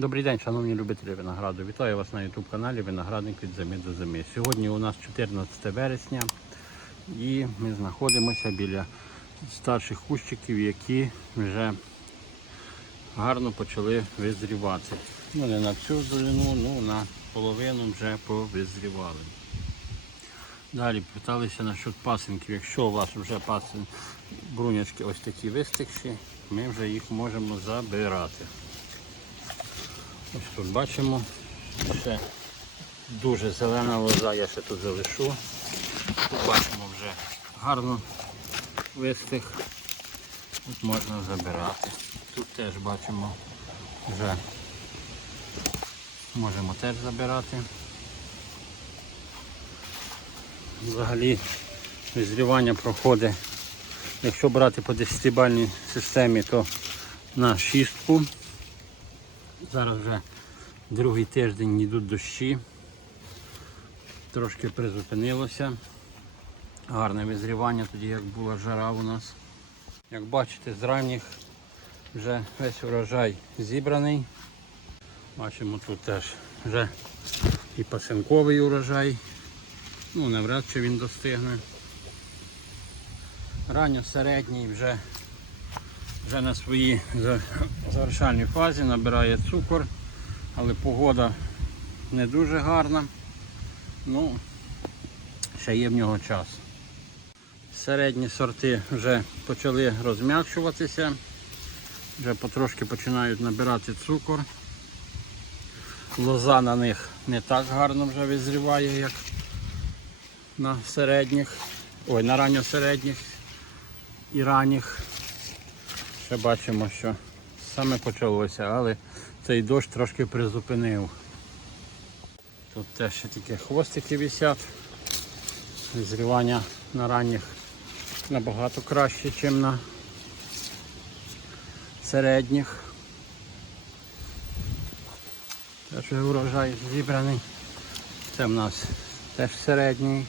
Добрий день, шановні любителі винограду. Вітаю вас на YouTube каналі Виноградник від зими до зими. Сьогодні у нас 14 вересня і ми знаходимося біля старших кущиків, які вже гарно почали визрівати. Ну не на всю долину, ну на половину вже повизрівали. Далі питалися насчет пасинків. Якщо у вас вже пасин брунячки ось такі вистигші, ми вже їх можемо забирати. Ось тут бачимо, ще дуже зелена лоза, я ще тут залишу. Тут бачимо вже гарно вистиг. Тут можна забирати. Тут теж бачимо вже можемо теж забирати. Взагалі визрівання проходить, якщо брати по 10-бальній системі, то на шістку. Зараз вже другий тиждень йдуть дощі. Трошки призупинилося. Гарне визрівання, тоді як була жара у нас. Як бачите, з ранніх вже весь урожай зібраний. Бачимо тут теж вже і пасинковий урожай. Ну, навряд чи він достигне. Ранньо середній вже вже на своїй завершальній фазі набирає цукор, але погода не дуже гарна. Ну, ще є в нього час. Середні сорти вже почали розм'якшуватися, вже потрошки починають набирати цукор. Лоза на них не так гарно вже визріває, як на середніх, ой, на ранньосередніх і ранніх. Ще бачимо, що саме почалося, але цей дощ трошки призупинив. Тут теж ще тільки хвостики висять. Зрівання на ранніх набагато краще, ніж на середніх. Теж урожай зібраний. Це в нас теж середній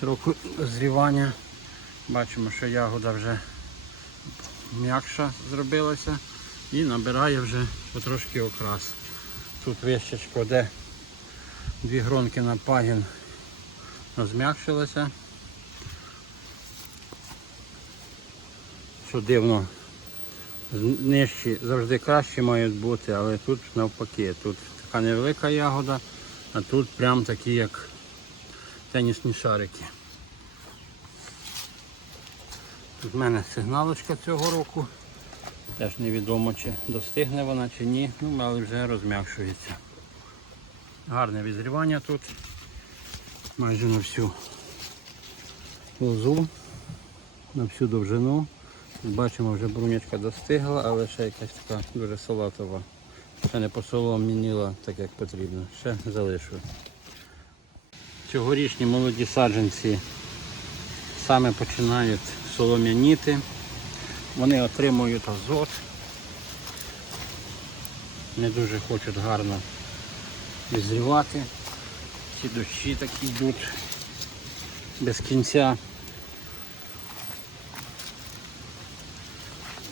срок зрівання. Бачимо, що ягода вже м'якша зробилася і набирає вже потрошки окрас. Тут вищечко, де дві гронки на пагін зм'якшилося. Що дивно, нижчі завжди краще мають бути, але тут навпаки, тут така невелика ягода, а тут прям такі як тенісні шарики. Тут в мене сигналочка цього року. Теж невідомо, чи достигне вона чи ні, ну, але вже розм'якшується. Гарне відзрівання тут. Майже на всю лозу, на всю довжину. Бачимо, вже брунячка достигла, але ще якась така дуже салатова. Ще не посоломініла так як потрібно. Ще залишу. Цьогорічні молоді саджанці саме починають солом'яніти. Вони отримують азот. Не дуже хочуть гарно відзрівати. Ці дощі такі йдуть без кінця.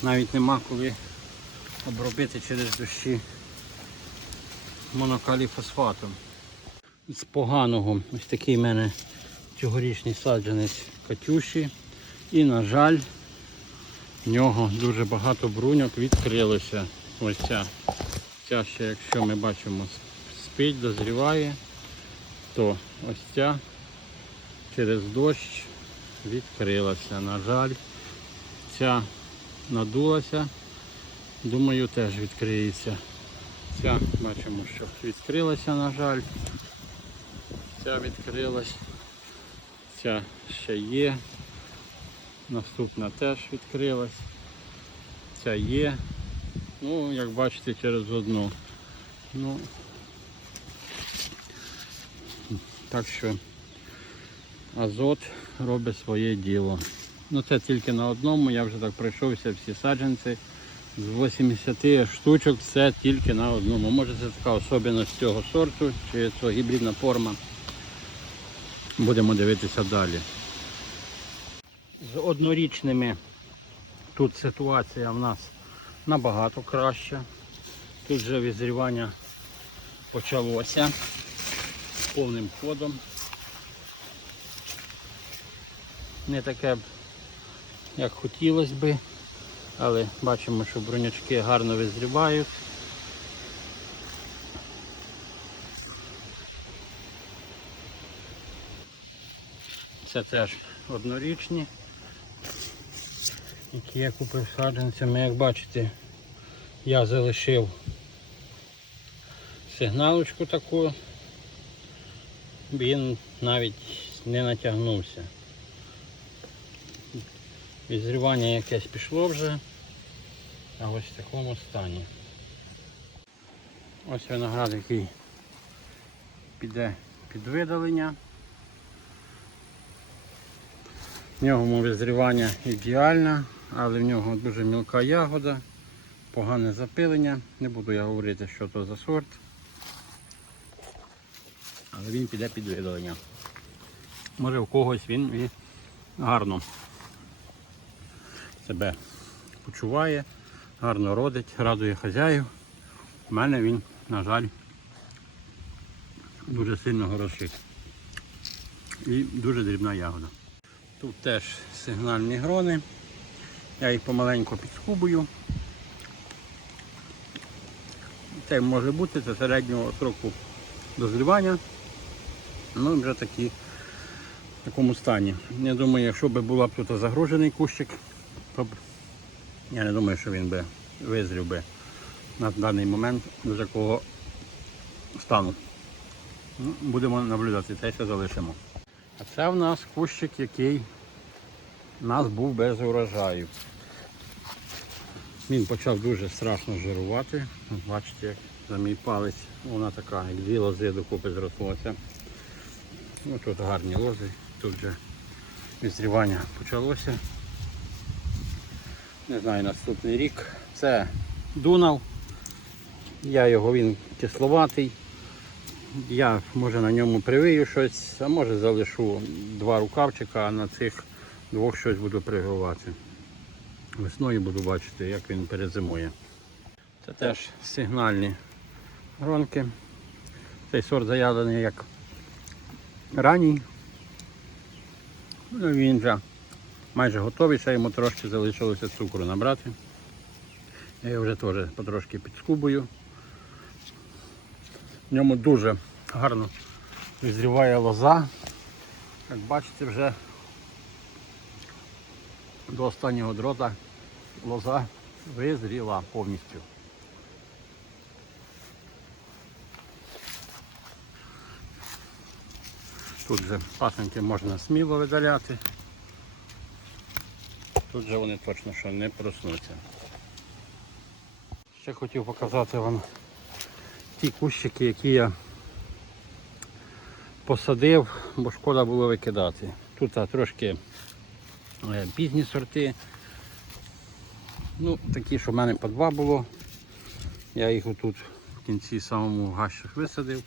Навіть нема коли обробити через дощі монокаліфосфатом. З поганого ось такий в мене цьогорічний саджанець Катюші. І, на жаль, в нього дуже багато бруньок відкрилося. Ось ця. Ця ще, якщо ми бачимо, спить, дозріває, то ось ця через дощ відкрилася. На жаль, ця надулася, думаю, теж відкриється. Ця бачимо, що відкрилася, на жаль. Ця відкрилась. Ця ще є. Наступна теж відкрилась. Ця є. Ну, як бачите, через одну. Ну, так що азот робить своє діло. Ну це тільки на одному, я вже так пройшовся всі саджанці. З 80 штучок це тільки на одному. Може це така особливість цього сорту, чи це гібридна форма. Будемо дивитися далі. З однорічними тут ситуація в нас набагато краща. Тут вже визрівання почалося повним ходом. Не таке, як хотілося би, але бачимо, що бронячки гарно визрівають. Це теж однорічні, які я купив саджанцями. Як бачите, я залишив сигналочку таку, він навіть не натягнувся. Відзрівання якесь пішло вже, а ось в такому стані. Ось виноград, який піде під видалення. В нього визрівання ідеальне, але в нього дуже мілка ягода, погане запилення. Не буду я говорити, що то за сорт. Але він піде під видалення. Може в когось він і гарно себе почуває, гарно родить, радує хазяїв. У мене він, на жаль, дуже сильно горошить. І дуже дрібна ягода. Тут теж сигнальні грони. Я їх помаленьку підскубую. Це може бути це середнього сроку дозрівання. Ну вже такі в такому стані. Я думаю, якщо б була б тут загрожений кущик, то б я не думаю, що він би визрів би на даний момент до такого стану. Ну, будемо наблюдати, це ще залишимо. А це в нас кущик, який нас був без урожаю. Він почав дуже страшно жирувати. Бачите, як за мій палець вона така, як дві лози докупи зрослося. Ну, тут гарні лози, тут вже відзрівання почалося. Не знаю, наступний рік. Це Дунав. Я його, він кисловатий. Я може на ньому привию щось, а може залишу два рукавчика, на цих двох щось буду пригрувати. Весною буду бачити, як він перезимує. Це теж сигнальні гронки. Цей сорт заявлений як ранній. Ну, він вже майже готовий, ще йому трошки залишилося цукру набрати. Я його вже теж потрошки підскубую. В ньому дуже гарно визріває лоза. Як бачите, вже до останнього дрота лоза визріла повністю. Тут вже пасенки можна сміло видаляти. Тут же вони точно що не проснуться. Ще хотів показати вам ті кущики, які я посадив, бо шкода було викидати. Тут трошки пізні сорти. Ну, такі, що в мене по два було. Я їх отут в кінці самому гащах висадив.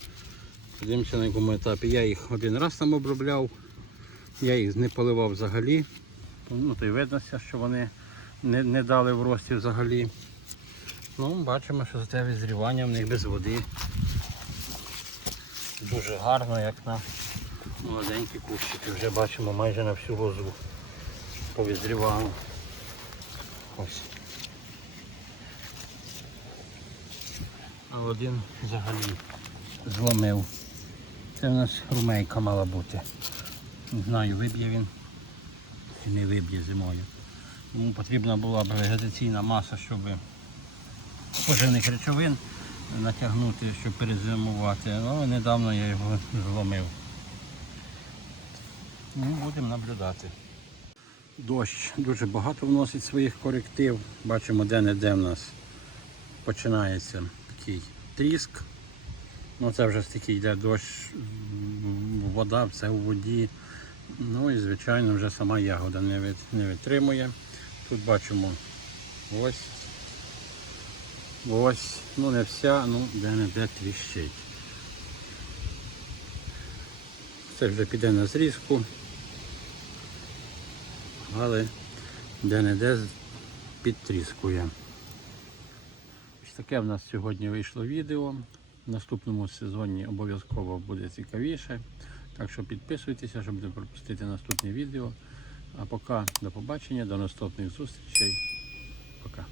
Подивимося на якому етапі. Я їх один раз там обробляв, я їх не поливав взагалі. Ну, то й виднося, що вони не, не дали в рості взагалі. Ну, бачимо, що це визрівання в них без води. Дуже гарно, як на молоденькі кущики. Вже бачимо майже на всю лозу повизрівало. Ось. А один взагалі зломив. Це в нас румейка мала бути. Не знаю, виб'є він чи не виб'є зимою. Тому потрібна була б вегетаційна маса, щоб поживних речовин натягнути, щоб перезимувати. Але недавно я його зломив. Ну, будемо наблюдати. Дощ дуже багато вносить своїх коректив. Бачимо, де-не-де в нас починається такий тріск. Ну це вже такий йде дощ, вода, все у воді. Ну і звичайно вже сама ягода не, від, не витримує. Тут бачимо ось. Ось, ну не вся, ну де-не-де тріщить. Це вже піде на зрізку. Але де-не-де підтріскує. Ось таке в нас сьогодні вийшло відео. В наступному сезоні обов'язково буде цікавіше. Так що підписуйтеся, щоб не пропустити наступні відео. А поки до побачення, до наступних зустрічей. Пока.